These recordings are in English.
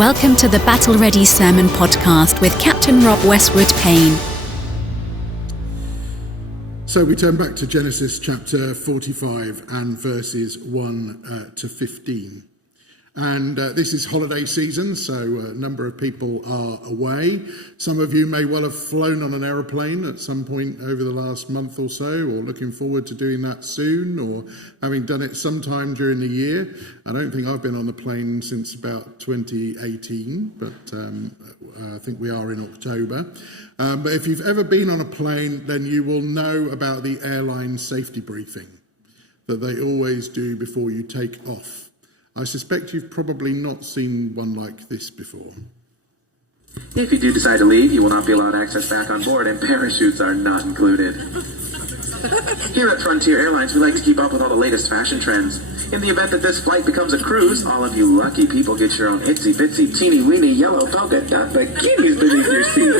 Welcome to the Battle Ready Sermon Podcast with Captain Rob Westwood-Payne. So we turn back to Genesis chapter 45 and verses 1 to 15. And this is holiday season, so a number of people are away. Some of you may well have flown on an aeroplane at some point over the last month or so, or looking forward to doing that soon, or having done it sometime during the year. I don't think I've been on a plane since about 2018, but I think we are in October. But if you've ever been on a plane, then you will know about the airline safety briefing that they always do before you take off. I suspect you've probably not seen one like this before. If you do decide to leave, you will not be allowed access back on board, and parachutes are not included. Here at Frontier Airlines, we like to keep up with all the latest fashion trends. In the event that this flight becomes a cruise, all of you lucky people get your own itsy-bitsy, teeny-weeny yellow polka dot bikinis beneath your seat.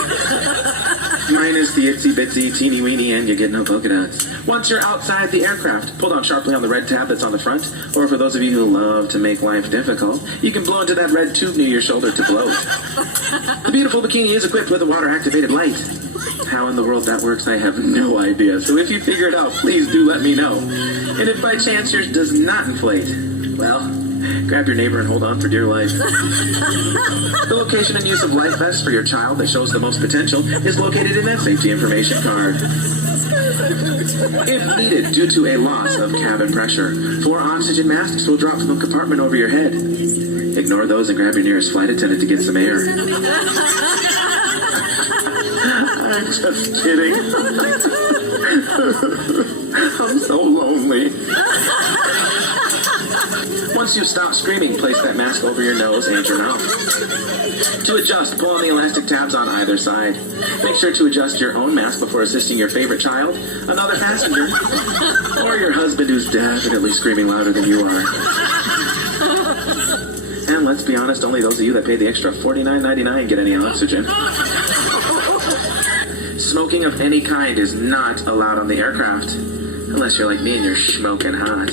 Minus the itsy-bitsy, teeny-weeny, and you get no polka dots. Once you're outside the aircraft, pull down sharply on the red tab that's on the front, or for those of you who love to make life difficult, you can blow into that red tube near your shoulder to bloat. The beautiful bikini is equipped with a water-activated light. How in the world that works, I have no idea. So if you figure it out, please do let me know. And if by chance yours does not inflate, well, grab your neighbor and hold on for dear life. The location and use of life vests for your child that shows the most potential is located in that safety information card. If needed due to a loss of cabin pressure, 4 oxygen masks will drop from the compartment over your head. Ignore those and grab your nearest flight attendant to get some air. I'm just kidding. I'm so lonely. Once you stop screaming, place that mask over your nose and your mouth. To adjust, pull on the elastic tabs on either side. Make sure to adjust your own mask before assisting your favorite child, another passenger, or your husband who's definitely screaming louder than you are. And let's be honest, only those of you that pay the extra $49.99 get any oxygen. Smoking of any kind is not allowed on the aircraft, unless you're like me and you're smoking hot.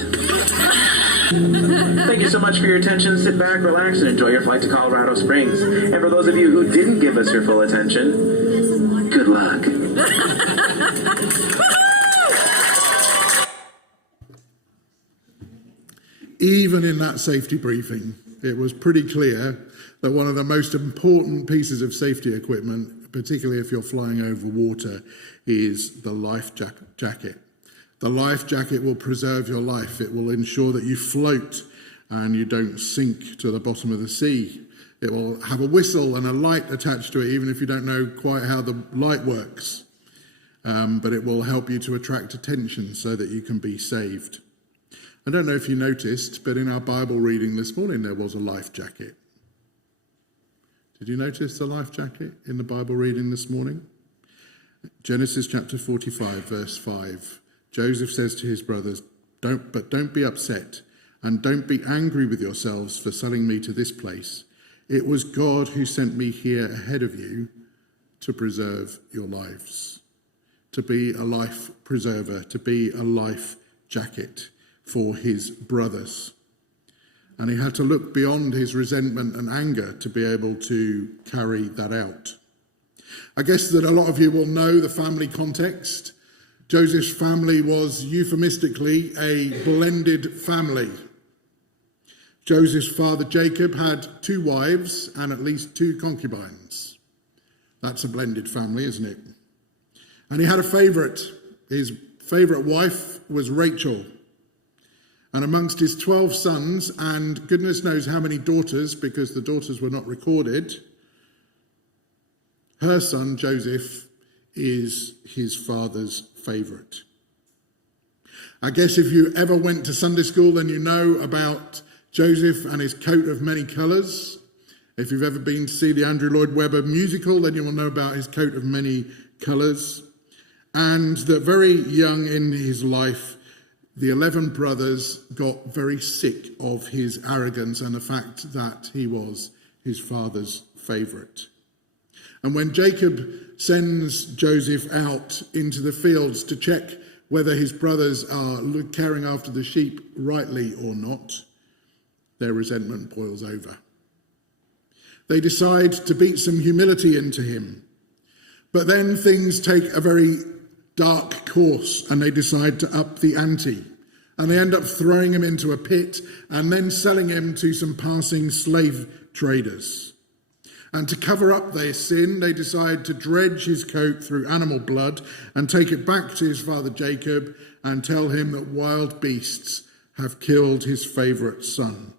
Thank you so much for your attention. Sit back, relax, and enjoy your flight to Colorado Springs. And for those of you who didn't give us your full attention, good luck. Even in that safety briefing, it was pretty clear that one of the most important pieces of safety equipment, particularly if you're flying over water, is the life jacket. The life jacket will preserve your life. It will ensure that you float and you don't sink to the bottom of the sea. It will have a whistle and a light attached to it, even if you don't know quite how the light works. But it will help you to attract attention so that you can be saved. I don't know if you noticed, but in our Bible reading this morning, there was a life jacket. Did you notice the life jacket in the Bible reading this morning? Genesis chapter 45, verse 5. Joseph says to his brothers, don't be upset and don't be angry with yourselves for selling me to this place. It was God who sent me here ahead of you to preserve your lives, to be a life preserver, to be a life jacket for his brothers. And he had to look beyond his resentment and anger to be able to carry that out. I guess that a lot of you will know the family context. Joseph's family was euphemistically a blended family. Joseph's father Jacob had 2 wives and at least 2 concubines. That's a blended family, isn't it? And he had a favourite. His favourite wife was Rachel. And amongst his 12 sons, and goodness knows how many daughters, because the daughters were not recorded, her son Joseph is his father's favourite. I guess if you ever went to Sunday school, then you know about Joseph and his coat of many colours. If you've ever been to see the Andrew Lloyd Webber musical, then you will know about his coat of many colours. And that very young in his life, the 11 brothers got very sick of his arrogance and the fact that he was his father's favourite. And when Jacob sends Joseph out into the fields to check whether his brothers are caring after the sheep rightly or not, their resentment boils over. They decide to beat some humility into him. But then things take a very dark course and they decide to up the ante. And they end up throwing him into a pit and then selling him to some passing slave traders. And to cover up their sin, they decide to dredge his coat through animal blood and take it back to his father Jacob and tell him that wild beasts have killed his favourite son.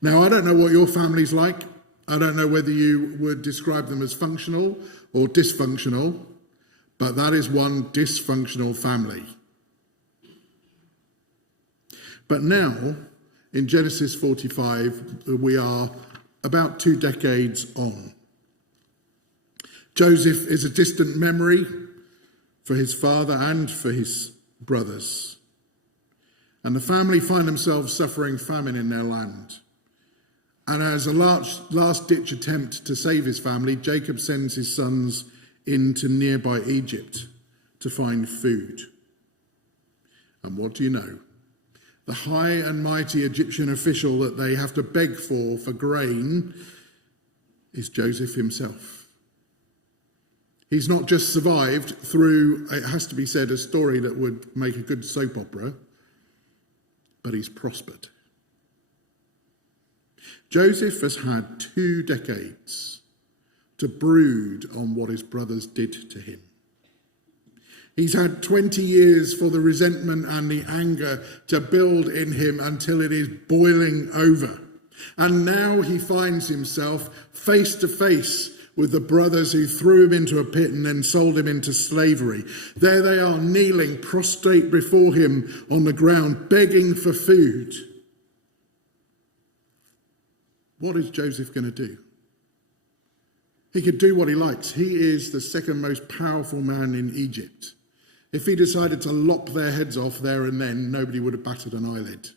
Now, I don't know what your family's like. I don't know whether you would describe them as functional or dysfunctional, but that is one dysfunctional family. But now, in Genesis 45, we are about 2 decades on. Joseph is a distant memory for his father and for his brothers. And the family find themselves suffering famine in their land. And as a last-ditch attempt to save his family, Jacob sends his sons into nearby Egypt to find food. And what do you know? The high and mighty Egyptian official that they have to beg for grain is Joseph himself. He's not just survived through, it has to be said, a story that would make a good soap opera, but he's prospered. Joseph has had 2 decades to brood on what his brothers did to him. He's had 20 years for the resentment and the anger to build in him until it is boiling over. And now he finds himself face to face with the brothers who threw him into a pit and then sold him into slavery. There they are, kneeling prostrate before him on the ground, begging for food. What is Joseph going to do? He could do what he likes. He is the second most powerful man in Egypt. If he decided to lop their heads off there and then, nobody would have batted an eyelid.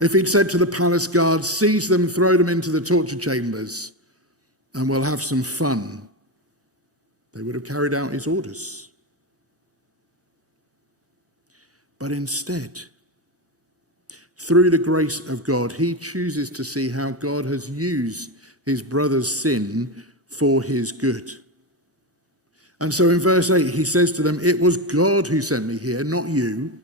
If he'd said to the palace guards, seize them, throw them into the torture chambers, and we'll have some fun, they would have carried out his orders. But instead, through the grace of God, he chooses to see how God has used his brother's sin for his good. And so in verse 8, he says to them, it was God who sent me here, not you.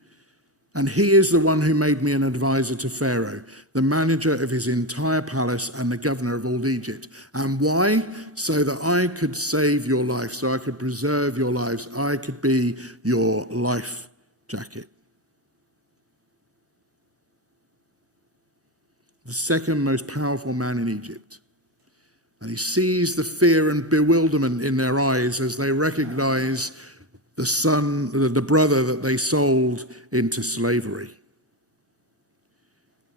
And he is the one who made me an advisor to Pharaoh, the manager of his entire palace and the governor of all Egypt. And why? So that I could save your life, so I could preserve your lives. I could be your life jacket. The second most powerful man in Egypt. And he sees the fear and bewilderment in their eyes as they recognize the brother that they sold into slavery.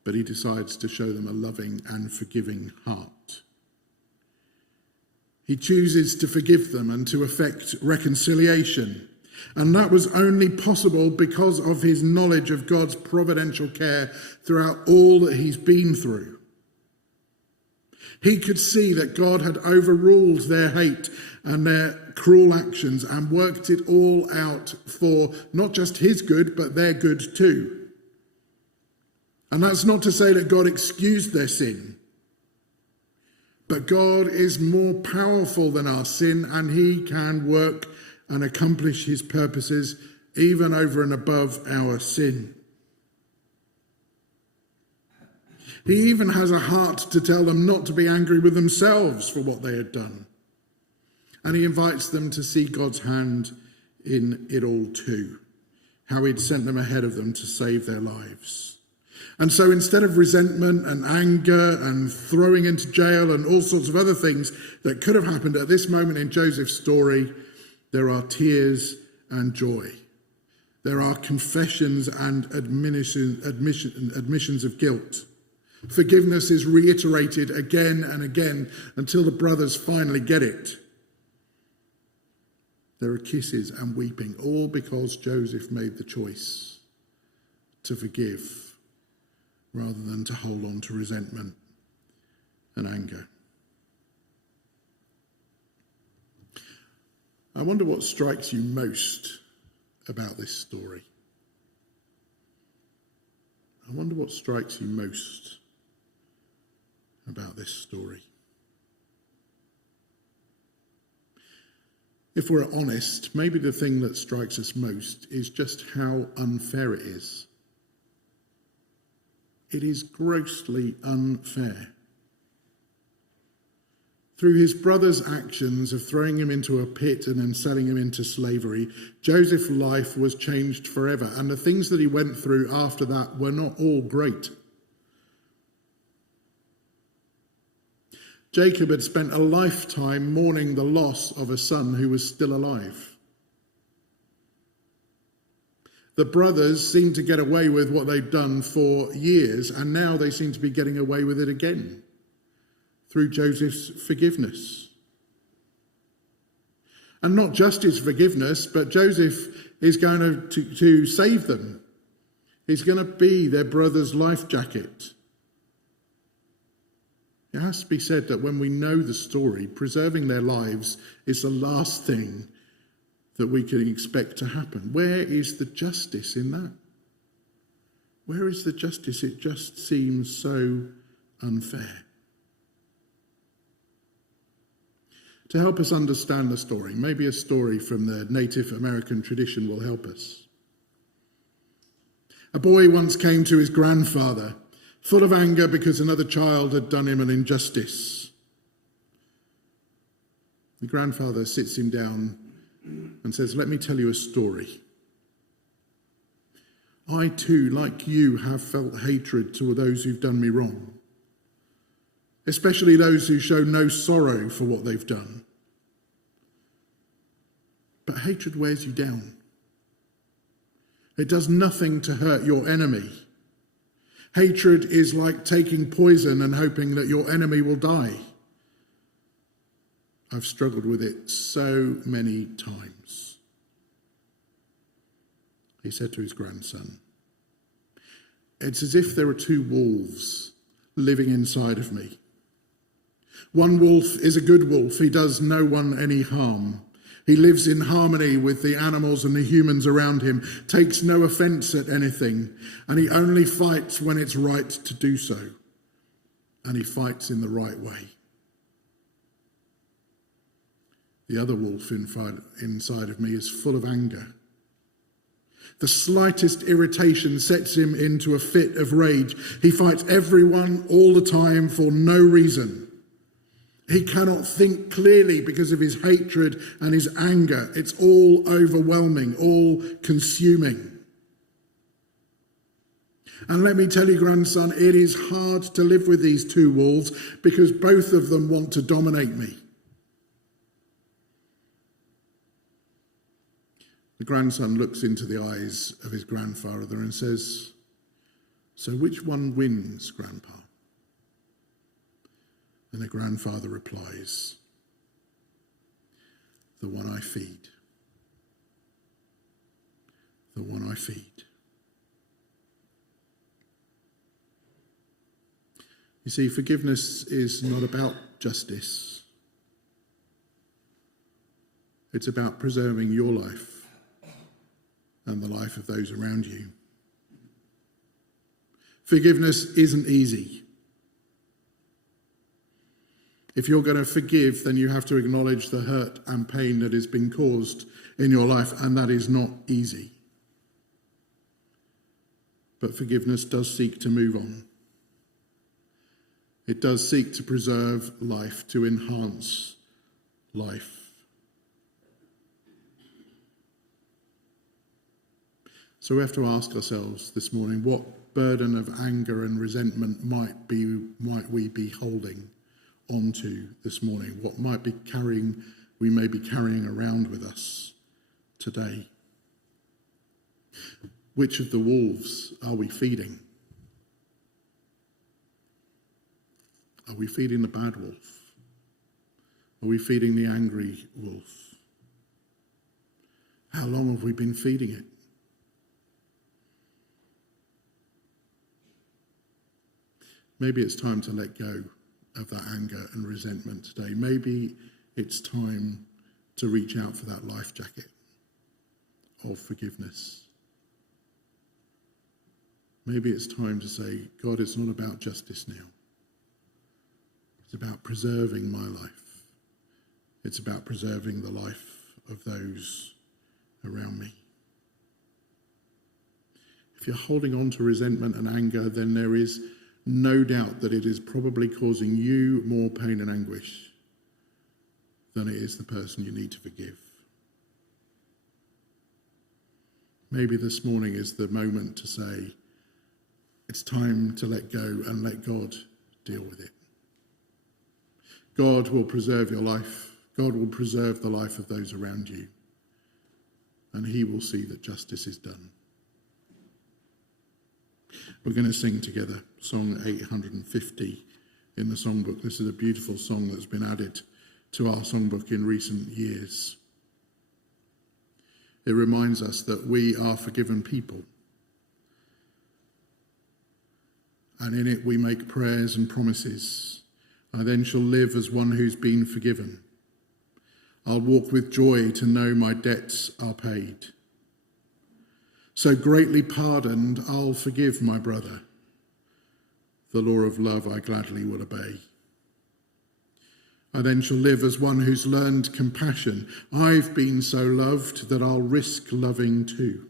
But he decides to show them a loving and forgiving heart. He chooses to forgive them and to effect reconciliation. And that was only possible because of his knowledge of God's providential care throughout all that he's been through. He could see that God had overruled their hate and their cruel actions and worked it all out for not just his good, but their good too. And that's not to say that God excused their sin. But God is more powerful than our sin, and he can work and accomplish his purposes even over and above our sin. He even has a heart to tell them not to be angry with themselves for what they had done. And he invites them to see God's hand in it all too, how he'd sent them ahead of them to save their lives. And so instead of resentment and anger and throwing into jail and all sorts of other things that could have happened at this moment in Joseph's story, there are tears and joy. There are confessions and admissions of guilt. Forgiveness is reiterated again and again until the brothers finally get it. There are kisses and weeping, all because Joseph made the choice to forgive rather than to hold on to resentment and anger. I wonder what strikes you most about this story. I wonder what strikes you most about this story. If we're honest, maybe the thing that strikes us most is just how unfair it is. It is grossly unfair. Through his brother's actions of throwing him into a pit and then selling him into slavery, Joseph's life was changed forever, and the things that he went through after that were not all great. Jacob had spent a lifetime mourning the loss of a son who was still alive. The brothers seemed to get away with what they'd done for years, and now they seem to be getting away with it again through Joseph's forgiveness. And not just his forgiveness, but Joseph is going to save them. He's going to be their brother's life jacket. It has to be said that when we know the story, preserving their lives is the last thing that we can expect to happen. Where is the justice in that? Where is the justice? It just seems so unfair. To help us understand the story, maybe a story from the Native American tradition will help us. A boy once came to his grandfather, full of anger because another child had done him an injustice. The grandfather sits him down and says, "Let me tell you a story. I too, like you, have felt hatred toward those who've done me wrong, especially those who show no sorrow for what they've done. But hatred wears you down. It does nothing to hurt your enemy. Hatred is like taking poison and hoping that your enemy will die. I've struggled with it so many times." He said to his grandson, "It's as if there are two wolves living inside of me. One wolf is a good wolf. He does no one any harm. He lives in harmony with the animals and the humans around him, takes no offense at anything, and he only fights when it's right to do so. And he fights in the right way. The other wolf inside of me is full of anger. The slightest irritation sets him into a fit of rage. He fights everyone all the time for no reason. He cannot think clearly because of his hatred and his anger. It's all overwhelming, all consuming. And let me tell you, grandson, it is hard to live with these two wolves because both of them want to dominate me." The grandson looks into the eyes of his grandfather and says, "So which one wins, Grandpa?" And the grandfather replies, "The one I feed. The one I feed." You see, forgiveness is not about justice. It's about preserving your life and the life of those around you. Forgiveness isn't easy. If you're going to forgive, then you have to acknowledge the hurt and pain that has been caused in your life, and that is not easy. But forgiveness does seek to move on. It does seek to preserve life, to enhance life. So we have to ask ourselves this morning, what burden of anger and resentment might we be holding onto this morning? What we may be carrying around with us today? Which of the wolves are we feeding? Are we feeding the bad wolf? Are we feeding the angry wolf? How long have we been feeding it? Maybe it's time to let go of that anger and resentment today. Maybe it's time to reach out for that life jacket of forgiveness. Maybe it's time to say, God, it's not about justice now. It's about preserving my life. It's about preserving the life of those around me. If you're holding on to resentment and anger, then there is no doubt that it is probably causing you more pain and anguish than it is the person you need to forgive. Maybe this morning is the moment to say, it's time to let go and let God deal with it. God will preserve your life. God will preserve the life of those around you. And he will see that justice is done. We're going to sing together song 850 in the songbook. This is a beautiful song that's been added to our songbook in recent years. It reminds us that we are forgiven people. And in it we make prayers and promises. I then shall live as one who's been forgiven. I'll walk with joy to know my debts are paid. So greatly pardoned, I'll forgive my brother. The law of love I gladly will obey. I then shall live as one who's learned compassion. I've been so loved that I'll risk loving too.